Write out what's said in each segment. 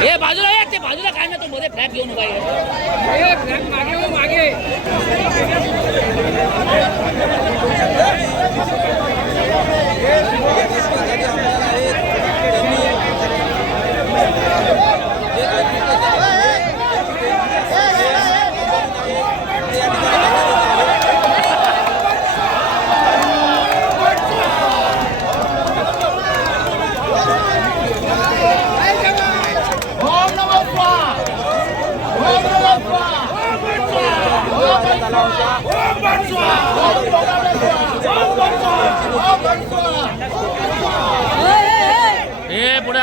हे बाजूला ये, ते बाजूला काय ना तो मध्ये फ्लॅग घेऊन उभा आहे. फ्लॅग मागे हो मागे. ए पुढे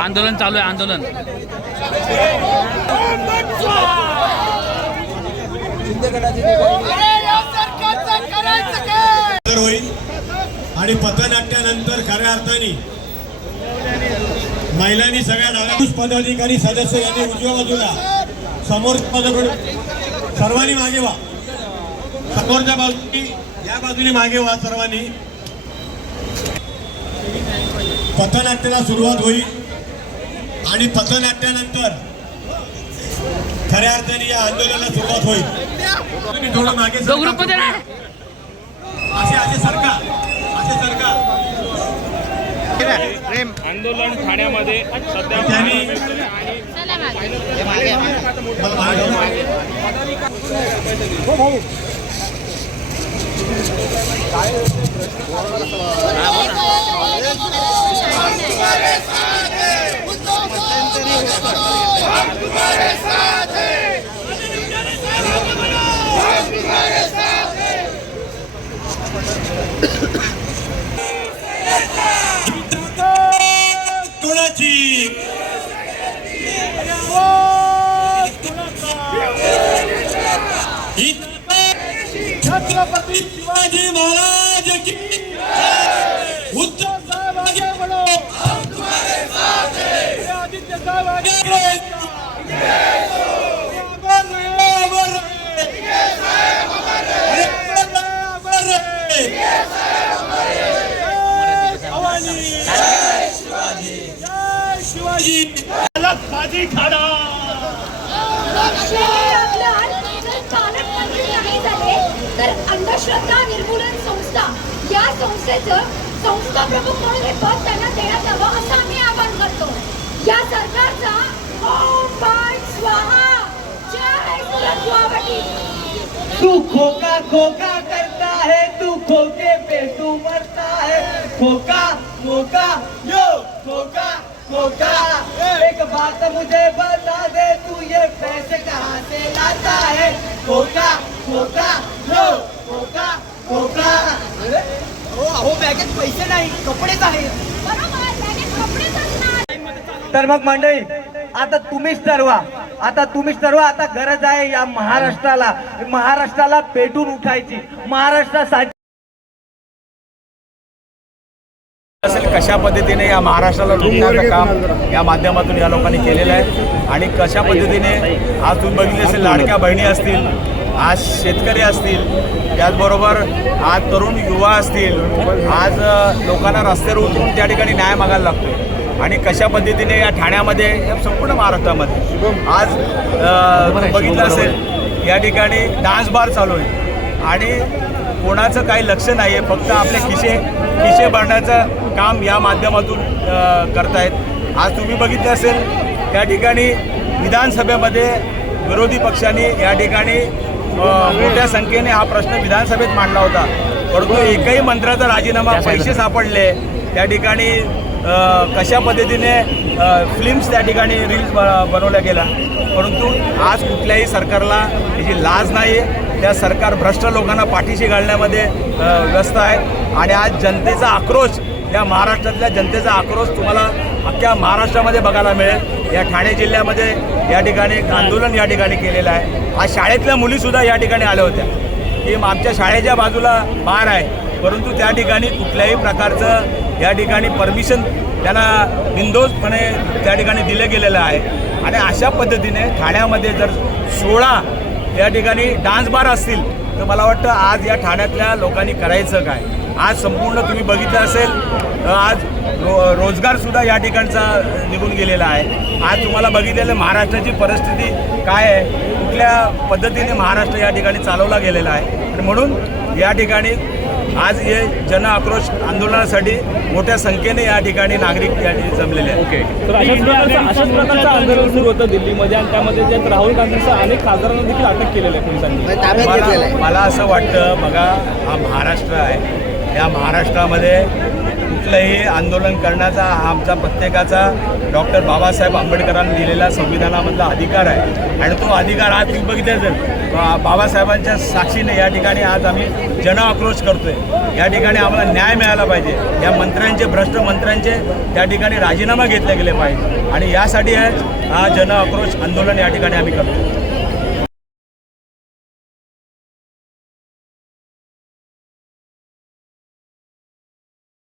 आंदोलन चालू आहे. आंदोलन होईल आणि पथनाट्यानंतर खऱ्या अर्थाने महिलांनी सगळ्या डाव्या पदाधिकारी सदस्य यांनी उजव्या बाजूला समोर सर्वांनी मागे व्हा. समोरच्या बाजूनी या बाजूने मागे व्हा. सर्वांनी पथनाट्याला सुरुवात होईल आणि पथनाट्यानंतर खऱ्या अर्थाने या आंदोलनाला सुरुवात होईल. थोडं मागे असे सरकार आंदोलन ठाण्यामध्ये सध्या कोणाची छत्रपती शिवाजी महाराज की उद्धव साहेब आगे बढ़ो. आदित्य साहेब आगे शिवाजी माझी ठाणा. तर अंधश्रद्धा निर्मूलन संस्था या संस्थेचं संस्था प्रमुख म्हणून हे पद त्यांना देण्यात यावं असं आम्ही आवाहन करतो. या सरकारचा ओम बाय स्वाहा. जय सुरत गुवाहाटी. तू खोका खोका करता है, तू खोके पे तू मरता है. खोका खोका यो खोका खोका. एक बात मुझे बता दे, तू ये पैसे कहाँ से लाता है. खोका खोका यो खोका खोका. अहो बॅगेत पैसे नाही, कपडेच आहेत. बरोबर, बॅगेत कपडेच असणार. तर मग मंडळी आता तुम्हीच ठरवा. आता गरज आहे या महाराष्ट्राला पेटून उठायची. महाराष्ट्रासाठी असेल कशा पद्धतीने या महाराष्ट्राला लुटण्याचं काम या माध्यमातून या लोकांनी केलेलं आहे. आणि कशा पद्धतीने आज तुम्ही बघितले असेल लाडक्या बहिणी असतील, आज शेतकरी असतील, त्याचबरोबर आज तरुण युवा असतील, आज लोकांना रस्त्यावर उतरून त्या ठिकाणी न्याय मागायला लागतो. आणि कशा पद्धतीने या ठाण्यामध्ये या संपूर्ण महाराष्ट्रामध्ये आज बघितलं असेल या ठिकाणी डान्स बार चालू आहे आणि कोणाचं काही लक्ष नाही आहे. फक्त आपले खिसे भरण्याचं काम या माध्यमातून करतायत. आज तुम्ही बघितलं असेल त्या ठिकाणी विधानसभेमध्ये विरोधी पक्षांनी या ठिकाणी मोठ्या संख्येने हा प्रश्न विधानसभेत मांडला होता. परंतु एकही मंत्र्याचा राजीनामा, पैसे सापडले त्या ठिकाणी, कशा पद्धतीने फिल्म्स त्या ठिकाणी रील्स बनवल्या गेल्या. परंतु आज कुठल्याही सरकारला त्याची लाज नाही आहे. त्या सरकार भ्रष्ट लोकांना पाठीशी घालण्यामध्ये व्यस्त आहे. आणि आज जनतेचा आक्रोश, या महाराष्ट्रातल्या जनतेचा आक्रोश तुम्हाला अख्ख्या महाराष्ट्रामध्ये बघायला मिळेल. या ठाणे जिल्ह्यामध्ये या ठिकाणी एक आंदोलन या ठिकाणी केलेलं आहे. आज शाळेतल्या मुलीसुद्धा या ठिकाणी आल्या होत्या की आमच्या शाळेच्या बाजूला बार आहे परंतु त्या ठिकाणी कुठल्याही प्रकारचं या ठिकाणी परमिशन त्यांना बिनधोसपणे त्या ठिकाणी दिलं गेलेलं आहे. आणि अशा पद्धतीने ठाण्यामध्ये जर 16 या ठिकाणी डान्स बार असतील तर मला वाटतं आज या ठाण्यातल्या लोकांनी करायचं काय. आज संपूर्ण तुम्ही बघितलं असेल आज रोजगारसुद्धा या ठिकाणचा निघून गेलेला आहे. आज तुम्हाला बघितलेलं महाराष्ट्राची परिस्थिती काय आहे, कुठल्या पद्धतीने महाराष्ट्र या ठिकाणी चालवला गेलेला आहे. आणि म्हणून या ठिकाणी आज हे जन आक्रोश आंदोलनासाठी मोठ्या संख्येने या ठिकाणी नागरिक या ठिकाणी जमलेले आहेत. ओके, तर अशाच प्रकारचं आंदोलन सुरू होतं दिल्लीमध्ये आणि त्यामध्ये जे राहुल गांधींसह अनेक खासदारांना देखील अटक केलेलं आहे पोलिसांनी. मला असं वाटतं बघा, हा महाराष्ट्र आहे. या महाराष्ट्रामध्ये कुठलंही आंदोलन करण्याचा हा आमचा प्रत्येकाचा डॉक्टर बाबासाहेब आंबेडकरांनी दिलेला संविधानामधला अधिकार आहे. आणि तो अधिकार आज तुम्ही बघितला जर बाबासाहेबांच्या साक्षीने या ठिकाणी आज आम्ही जन आक्रोश करतोय. या ठिकाणी आम्हाला न्याय मिळाला पाहिजे. या मंत्र्यांचे, भ्रष्ट मंत्र्यांचे त्या ठिकाणी राजीनामा घेतले गेले पाहिजे. आणि यासाठी हा जन आक्रोश आंदोलन या ठिकाणी आम्ही करतो.